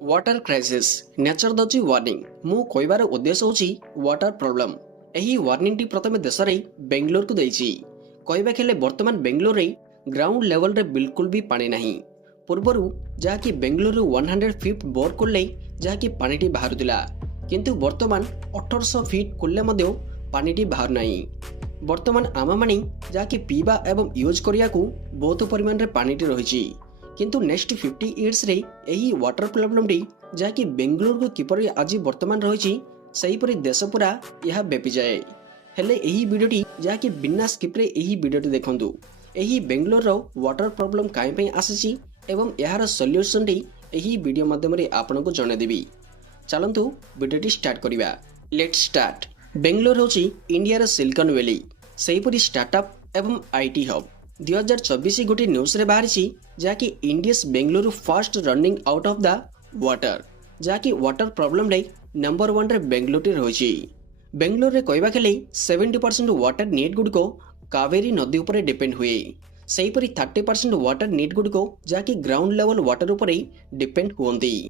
Water crisis nature दची warning मु कहबार उद्देश्य होची वाटर प्रॉब्लम। एही वार्निंग टी प्रथम देश रे बेंगलोर को देइची। कहबा खेले वर्तमान बेंगलोर रे ग्राउंड लेवल रे बिल्कुल भी पानी नहीं। पूर्वरु जाकी बेंगलोर रे 100 फीट बोर कोल्ले जाकी पानीटी बाहरुतिला, किंतु वर्तमान 1800 फीट कोल्ले मध्य पानीटी बाहर नहीं। वर्तमान आम मानी जाकी पीबा एवं यूज करिया को बहुत परिमाण रे पानीटी रहिची, किंतु नेक्स्ट 50 इयर्स रे एही वाटर प्रॉब्लम टी जाकी बेंगलोर को किपरि आज वर्तमान रहिची सही परि देश पूरा यह बेपी जाए। हेले एही वीडियोटी जाकी बिना स्किप रे एही वीडियोटी देखंतु। एही बेंगलोर रो वाटर प्रॉब्लम काई पई आसीची एवं यार सॉल्यूशन टी एही वीडियो माध्यम रे आपन को जणे देबी। चलंतु वीडियोटी स्टार्ट करिबा। Let's start. बेंगलोर होची इंडिया रो सिलिकॉन वैली, सही परि स्टार्टअप एवं आईटी हब। 2024 गोटे न्यूज रे बाहरी जाकि India's Bengaluru fast running out of the water, जाकि वाटर प्रॉब्लम रे नंबर 1 रे बेंगलुरु टी रहिची। बेंगलुरु रे कहबा खेले 70% वाटर नीड गुड को कावेरी नदी ऊपर डिपेंड हुए। सही परि 30% वाटर नीड गुड को जाकि ग्राउंड लेवल वाटर ऊपर डिपेंड हुंदी।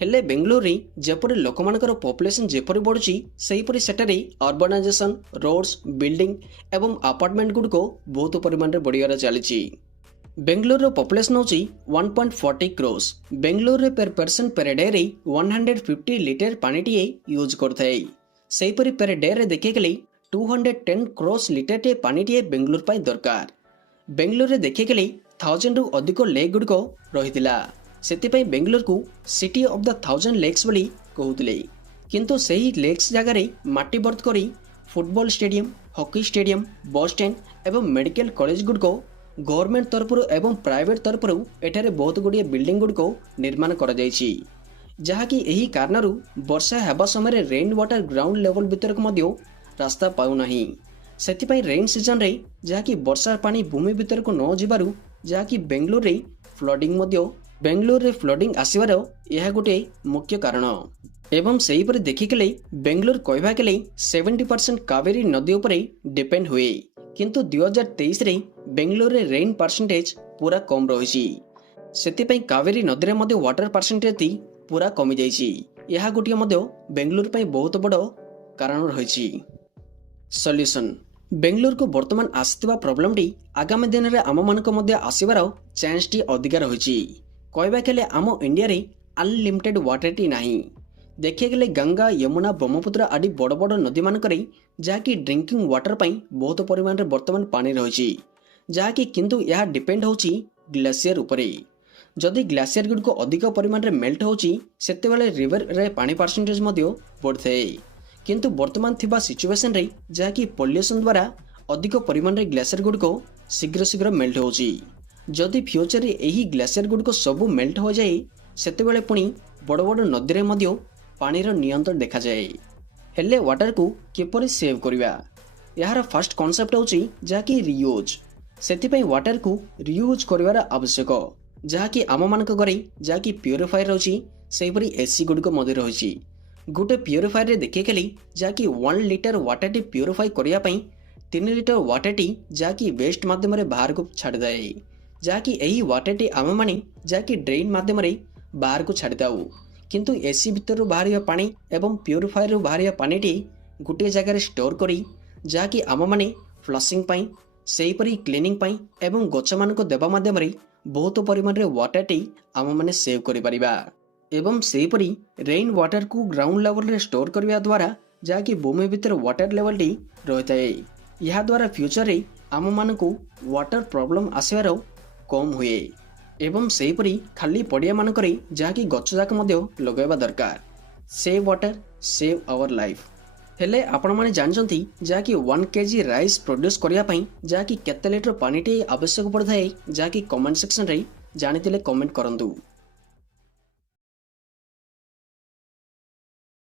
हेले बेंगलुरु रे जेपरि लोकमानकर पॉपुलेशन जेपरि बढ़ुची सही परि सेटारे अर्बनाइजेशन, रोड्स, बिल्डिंग एवं अपार्टमेंट गुड को बहुत परिमाण रे बढ़ियार चलीची। बेंगलुरु पॉपुलेशन होची 1.40 क्रोस। बेंगलुरु पर पर्सन पर डे रे 150 लीटर पानी टी यूज करथाय। सही परि पर डे रे देखे गेले 210 क्रोस लीटर टे पानी टी बेंगलुरु पाई दरकार। बेंगलुरु रे देखे गेले 1000 रु अधिक लेक गुड को रहितिला, सेतिपई बेंगलुरु को सिटी ऑफ द 1000 लेक्स बोली कहउतले। किंतु सही लेक्स जगह रे माटी बर्थ करी football stadium, hockey stadium, bus stand एवं मेडिकल कॉलेज गुड को गवर्नमेंट तरफ एवं प्राइवेट तरफ एठारे बहुत गुड़िए बिल्डिंग गुड को निर्माण करा जायछि, जहाँकि एही कारणरू वर्षा हेबा समय रेन वाटर ग्राउंड लेवल भीतर को मध्य रास्ता पाउ नहीं। सेतिपई रेन सीजन रे जहाँकि वर्षा पानी भूमि भीतर को न जिबारु जहाँकि बेंगलुरु रे फ्लडिंग मध्य बेंगलुरु रे फ्लडिंग आसीबार यह गोटे मुख्य कारण। एवं सही पर देखिकले बेंगलुरु कहबा गेले 70% कावेरी नदी ऊपर डिपेंड हुए, किंतु 2023 रे बेंगलुरु रे रेन परसेंटेज पूरा कम रहिछि। सेतिपई कावेरी नदी रे मध्य वाटर परसेंटेज ती पूरा कमी जाइछि। यह गोटे मध्य बेंगलुरु पई बहुत बड़ कारण रहिछि। सॉल्यूशन। बेंगलुरु को वर्तमान आसितबा प्रॉब्लम टी आगामी दिन रे आम मानक मध्य आसीबार चांस टी अधिक रहिछि। कहबा गेले आम इंडिया रे अनलिमिटेड वाटर टी नहीं। देखे गेले गंगा, यमुना, ब्रह्मपुत्र आदि बड़ बड़ नदी मानकरे जाकि ड्रिंकिंग वाटर पई बहुत परिमाण रे वर्तमान पानी रहिछि, जाकि किंतु यह डिपेंड होछि ग्लेशियर उपरे। जदि ग्लेशियर गुड को अधिक परिमाण रे मेल्ट होछि सेते बेले रिवर रे पानी परसेंटेज मध्य बढ़थाय। किंतु वर्तमान थिबा सिचुएशन रे जाकि पॉल्यूशन द्वारा अधिक परिमाण रे ग्लेशियर गुड को शीघ्र शीघ्र मेल्ट होछि। जदि फ्यूचर रे एही ग्लेशियर गुड को सब मेल्ट हो जाए सेते बेले पुनी बड़ बड़ नदी रे मध्य पानी रो नियंत्रण देखा जाए। हेले वाटर को किपरि सेव करिवा, यार फर्स्ट कांसेप्ट होछि जाकि रियूज। सेतिपई वाटर को रियूज करिवार आवश्यक, जाकि आम मानक घरे जाकि प्यूरिफायर रहछि सेहि परि एसी गुड को मधे रहछि। गुटे प्यूरिफायर रे देखे गेली जाकि 1 लीटर वाटर टी प्यूरिफाई करिया पई 3 लीटर वाटर टी जाकि वेस्ट माध्यम रे बाहर को छाड़ दए, जाकि एही वाटर टी आम माने जाकि ड्रेन माध्यम रे बाहर को छाड़ दाउ। किंतु एसी भीतर बाहर पानी एवं प्यूरिफायर बाहर पानी टी गोटे जगह स्टोर करी जाकि आम माने फ्लशिंग पाई सेही परि क्लीनिंग पाई एवं गछ मान को देबा माध्यम रे बहुत परिमाण रे वाटर टी आम माने सेव करि परिबा। एवं सेही परि रेन वाटर को ग्राउंड लेवल रे स्टोर करबा द्वारा जाकि भूमि भीतर वाटर लेवल टी रहताय। यह द्वारा फ्यूचर रे आम मान को वाटर प्रॉब्लम आसीबार कम हुए। एवं सेही परि खाली पड़िया मानकरे जाकि गछ जाक मध्य लगाइबा दरकार। Save water save our life. हेले आपण माने जानचंती जाकि 1 केजी राइस प्रोड्यूस करिया पई जाकि केते लीटर पानी टे आवश्यक पड़थाय, जाकि कमेंट सेक्शन रे जानितिले कमेंट करंतु।